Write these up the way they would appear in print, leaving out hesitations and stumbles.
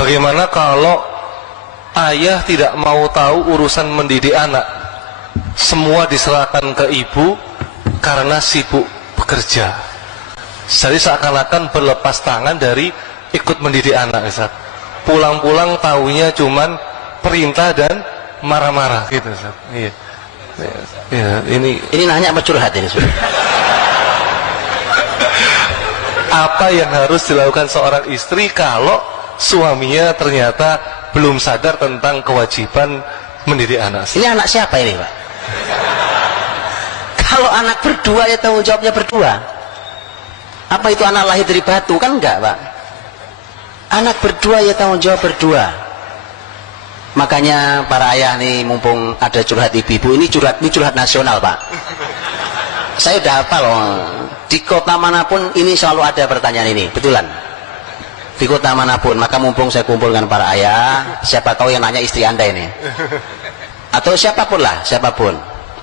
bagaimana kalau ayah tidak mau tahu urusan mendidik anak, semua diserahkan ke ibu karena sibuk bekerja, jadi seakan-akan berlepas tangan dari ikut mendidik anak, Ustaz. Pulang-pulang taunya cuman perintah dan marah-marah gitu, Ustaz. Iya. Ya, ini nanya apa curhat ini sudah? Apa yang harus dilakukan seorang istri kalau suaminya ternyata belum sadar tentang kewajiban mendidik anak? Ini anak siapa ini, Pak? Kalau anak berdua ya tanggung jawabnya berdua. Apa itu anak lahir dari batu? Kan enggak, Pak. Anak berdua ya tanggung jawab berdua. Makanya para ayah nih, mumpung ada curhat ibu-ibu, ini curhat nasional, Pak. Saya udah hafal loh. Di kota manapun ini selalu ada pertanyaan ini, betulan. Di kota manapun, maka mumpung saya kumpulkan para ayah, siapa tahu yang nanya istri Anda ini. Atau siapapun lah, siapapun.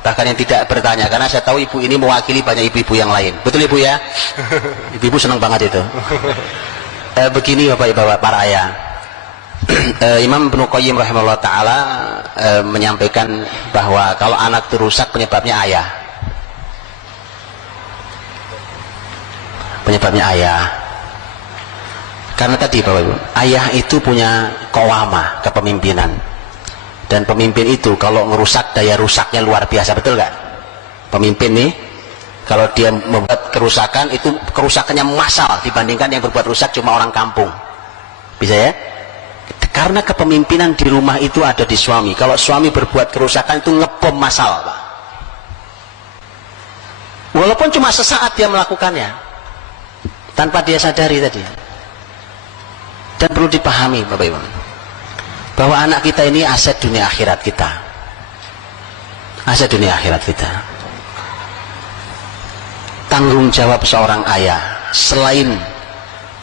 Bahkan yang tidak bertanya, karena saya tahu ibu ini mewakili banyak ibu-ibu yang lain. Betul ibu ya? Ibu-ibu senang banget itu. Begini Bapak-Bapak para ayah. Imam Ibnu Qayyim rahimahullah ta'ala menyampaikan bahwa kalau anak itu rusak penyebabnya ayah. Penyebabnya ayah. Karena tadi Bapak Ibu, ayah itu punya qawamah, kepemimpinan. Dan pemimpin itu kalau ngerusak, daya rusaknya luar biasa, betul gak? Pemimpin nih, kalau dia membuat kerusakan, itu kerusakannya massal dibandingkan yang berbuat rusak cuma orang kampung. Bisa ya? Karena kepemimpinan di rumah itu ada di suami. Kalau suami berbuat kerusakan itu ngebom massal, Pak. Walaupun cuma sesaat dia melakukannya, tanpa dia sadari tadi. Dan perlu dipahami Bapak Ibu, bahwa anak kita ini aset dunia akhirat kita. Aset dunia akhirat kita. Tanggung jawab seorang ayah, selain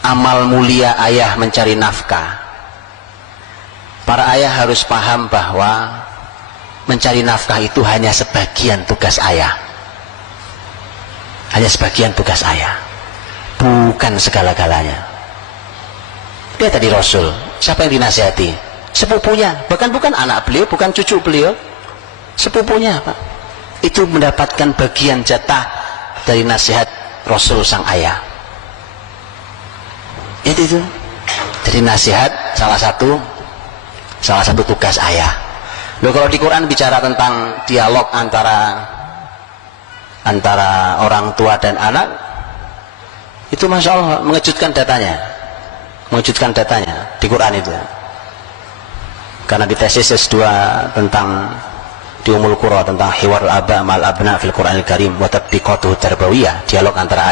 amal mulia ayah mencari nafkah, para ayah harus paham bahwa mencari nafkah itu hanya sebagian tugas ayah. Hanya sebagian tugas ayah, bukan segala-galanya. Dia tadi Rasul, siapa yang dinasihati? Sepupunya, bahkan bukan anak beliau, bukan cucu beliau, sepupunya, Pak. Itu mendapatkan bagian jatah dari nasihat Rasul sang ayah. Itu. Jadi nasihat salah satu tugas ayah. Loh, kalau di Quran bicara tentang dialog antara orang tua dan anak, itu Masya Allah mengejutkan datanya di Quran itu. Karena di tesis S2 tentang di Ummul Qura tentang hiwarul aba mal abna fil Qur'anil Karim wa tatbiqatuhu tarbawiyah, dialog antara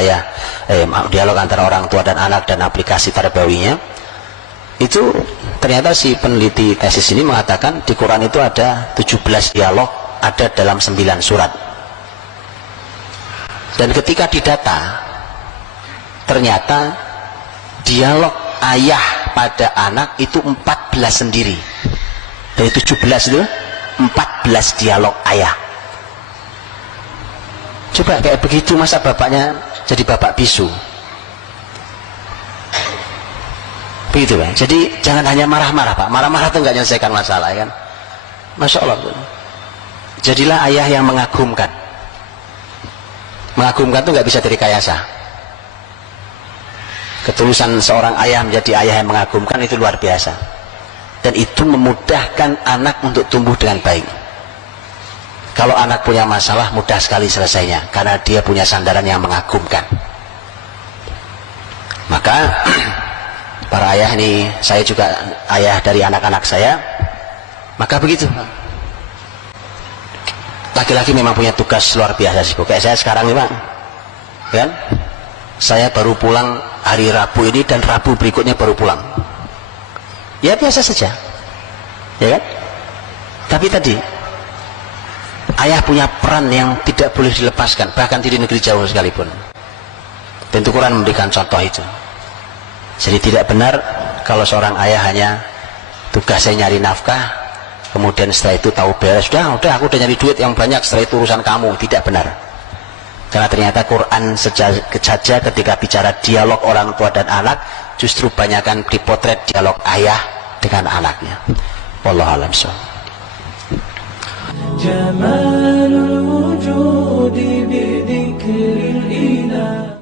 dialog antara orang tua dan anak dan aplikasi tarbawinya. Itu ternyata si peneliti tesis ini mengatakan di Quran itu ada 17 dialog, ada dalam 9 surat. Dan ketika didata, ternyata dialog ayah pada anak itu 14 sendiri. Dari 17 itu 14 dialog ayah. Coba kayak begitu masa bapaknya jadi bapak bisu? Begitu kan? Jadi jangan hanya marah-marah, Pak. Marah-marah itu nggak menyelesaikan masalah, kan? Masya Allah. Jadilah ayah yang mengagumkan. Mengagumkan itu nggak bisa direkayasa. Ketulusan seorang ayah menjadi ayah yang mengagumkan itu luar biasa. Dan itu memudahkan anak untuk tumbuh dengan baik. Kalau anak punya masalah, mudah sekali selesainya, karena dia punya sandaran yang mengagumkan. Maka para ayah ini, saya juga ayah dari anak-anak saya, maka begitu. Laki-laki memang punya tugas luar biasa sih. Kayak saya sekarang nih, Pak, kan? Saya baru pulang hari Rabu ini dan Rabu berikutnya baru pulang. Ya biasa saja, ya kan? Tapi tadi ayah punya peran yang tidak boleh dilepaskan, bahkan di negeri jauh sekalipun. Tentu Quran memberikan contoh itu. Jadi tidak benar kalau seorang ayah hanya tugasnya nyari nafkah, kemudian setelah itu tahu beres, udah aku udah nyari duit yang banyak, setelah itu urusan kamu. Tidak benar. Karena ternyata Quran saja ketika bicara dialog orang tua dan anak justru banyakkan dipotret dialog ayah dengan anaknya. Wallahu a'lam bishawab. جمال الوجود بذكر